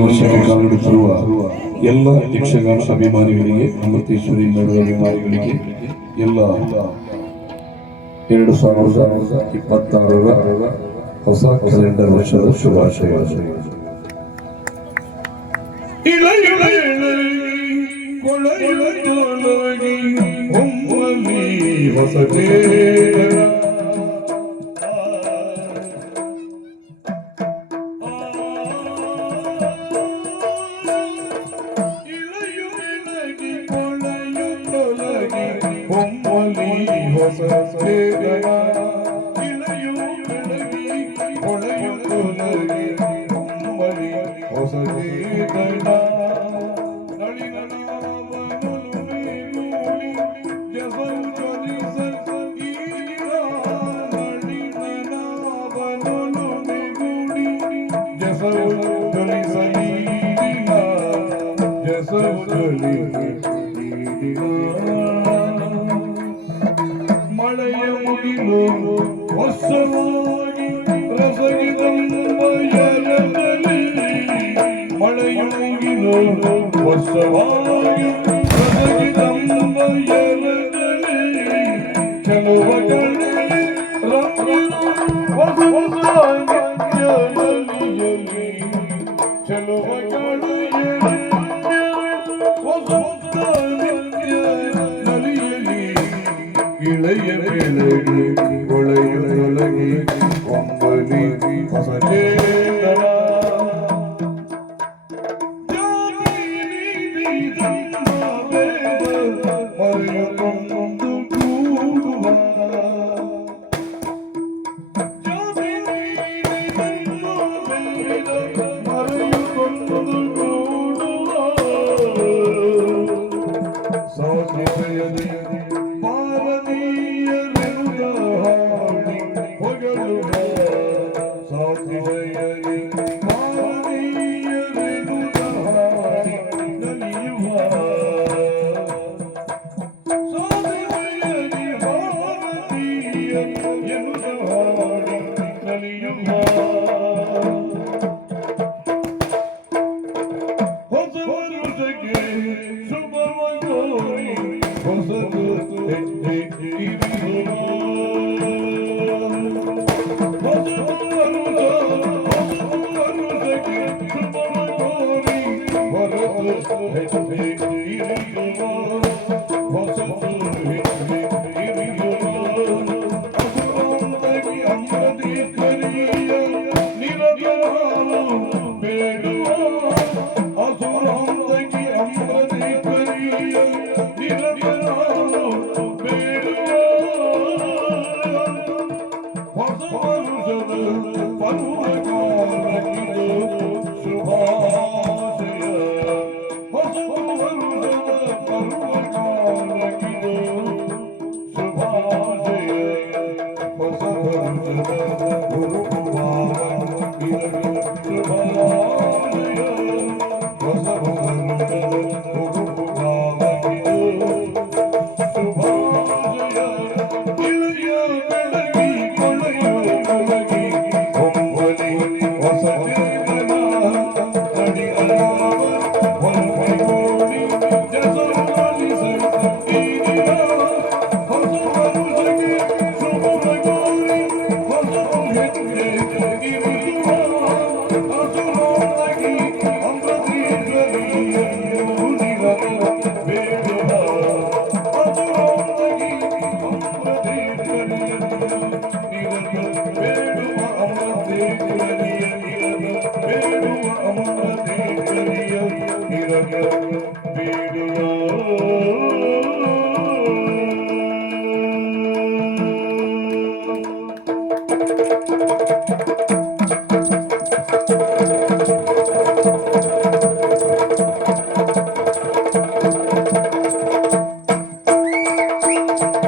ವರ್ಷಕ್ಕೆ ಕಾಲಿಡುತ್ತಿರುವ ಎಲ್ಲ ಯಕ್ಷಗಾನ ಅಭಿಮಾನಿಗಳಿಗೆ, ಅಮೃತೇಶ್ವರಿ ಮೇಳದ ಅಭಿಮಾನಿಗಳಿಗೆ ಎಲ್ಲ 2026ರ ಹೊಸ ಕ್ಯಾಲೆಂಡರ್ ವರ್ಷದ ಶುಭಾಶಯಗಳು. ಮಳೆಯ ಮುಗಿಲು ಹೊಸವಾಗಿ ರಸಗಿದಂಬಯದಲ್ಲಿ, ಮಳೆಯ ಮುಗಿಲು ಹೊಸವಾಗಿ ರಸಗಿದಂಬಯದಲ್ಲಿ, ಕೆಲವ ಕಡೆ ಹೊಸ ಹೊಸ ನಿತ್ಯದಲ್ಲಿ, ಕೆಲವ ಕಡೆ ಹೊಸ ಹೊಸ ನಿತ್ಯ ನಲಿಯಲಿ, ಇಳೆಯ ಬೆಳಗಿ ಒಳೆಯೊಳಗೆ ಒಂಬಲಿ ಹೊಸ ಚೇತನ. ಮರೆಯುಕೊಂಡು ಕೂಡುವ ಮರೆಯುಕೊಂಡು ಕೂಡುವ ಸೌಖ್ಯದಲ್ಲಿ ಭಾರತೀಯರೆಲ್ಲ ಹಾಡಿ ಹೊಗಳುವ, ಸೌಖ್ಯದಲ್ಲಿ ಭಾರತೀಯರೆಲ್ಲ ಹಾಡಿ ನಲಿಯುವ, ಸೌಖ್ಯದಲ್ಲಿ ಭಾರತೀಯರೆಲ್ಲ ಹಾಡಿ ನಲಿಯುವ. ಹೊಸ ವರುಷಕ್ಕೆ ಶುಭವ ಕೋರಿ ಹೊಸದು ಹೆಜ್ಜೆ ಇರಿಯುವ, ಹೊಸ ವರುಷಕ್ಕೆ ಶುಭವ ಕೋರಿ ಹೊರತು ಹೆಜ್ಜೆ ಇರಿಯುವ, ಹೊಸದು ಹೆಜ್ಜೆ ಇರಿಯುವ. ಅಸುರಾಂತಗಿ ಅಮೃತೇಶ್ವರಿಯ ನಿರತರಾನು ಬೇಡುವ, ಅಸುರಾಂತಗಿ ಅಮೃತೇಶ್ವರಿಯ ನಿರತರಾನು ಬೇಡುವ. ಹೊಸ ವರುಷದ ಪರ್ವಕಾಲಕ್ಕಿದು ಶುಭಾಶಯ, ಹೊಸ ವರುಷದ ಪರ್ವಕಾಲಕ್ಕಿದು ಶುಭಾಶಯ, ಹೊಸ ವರುಷದ ಗುರುವಾರ ಇದಕ್ಕೆ ಶುಭಾಶಯ, ಹೊಸ ವರುಷದ ಗುರುವಾರಕ್ಕಿದು ಶುಭಾಶಯ. ಇಳೆಯ ಬೆಳಗಿ ಕೊಳೆಯೊಳಗೆ ಒಂಬಲಿ ಹೊಸ ಚೇತನ, ನಡಿಯಲಾವ ಹೊರಗೂಡಿ ಜಸವಲಿಸೀರಿಯ, ಹೊಸ ವರುಷಕ್ಕೆ ಶುಭವ ಕೋರಿ ಹೊಸ ಹೆಜ್ಜೆ ಇರಿಯುವ, ಅಸುರಾಂತಗಿ ಅಮೃತೇಶ್ವರಿಯನ್ನು ನಿರತ ಬೇಡುವ, ಅಸುರಾಂತಗಿ ಅಮೃತೇಶ್ವರಿಯನ್ನು ನಿರತ ಬೇಡುವ, ಅಮೃತೇಶ್ವರಿಯ ನಿರತ ಬೇಡುವ, ಅಮೃತೇಶ್ವರಿಯ ನಿರತ ಬೇಡುವ.